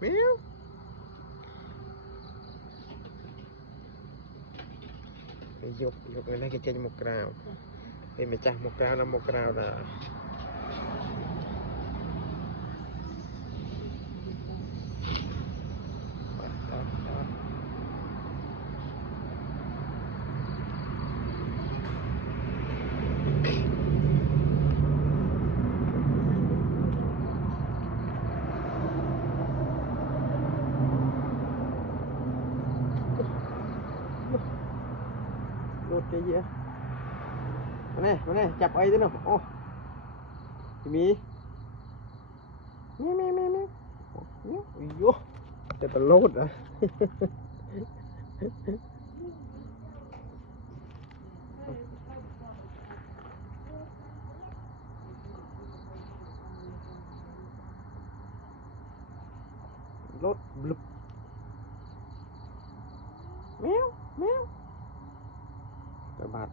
แมวยกเงินให้กินเจนหมกกราวเป็นไม่จ้าหมกกราวนะหมกกราวนะรถเยอะมาเนี่ยจับไอ้ด้วยเนาะโอ้มีมีโย่แต่ตลอดอ่ะรถบลุบแมวกระบาด